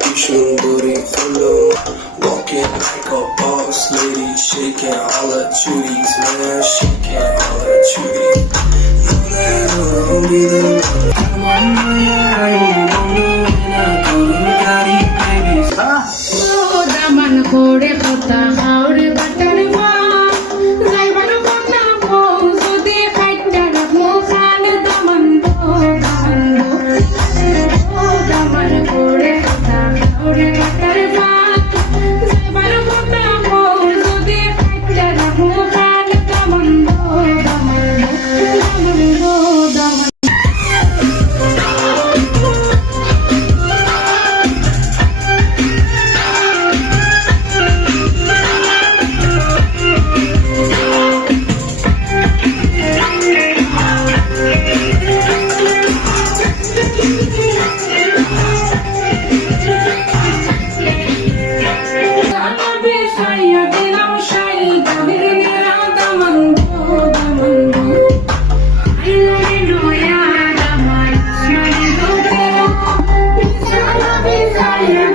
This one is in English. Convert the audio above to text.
Booty full of walking like a boss lady, shaking all her titties, man, shaking all her titties. Know that I'll be the one. I'm on my own, when I go to daddy, baby. daman kore kota haure batan ma jai bana kota ko jodi khaita mo khan daman kore kota haure batan ma jai bana kota ko jodi khaita mo khan daman I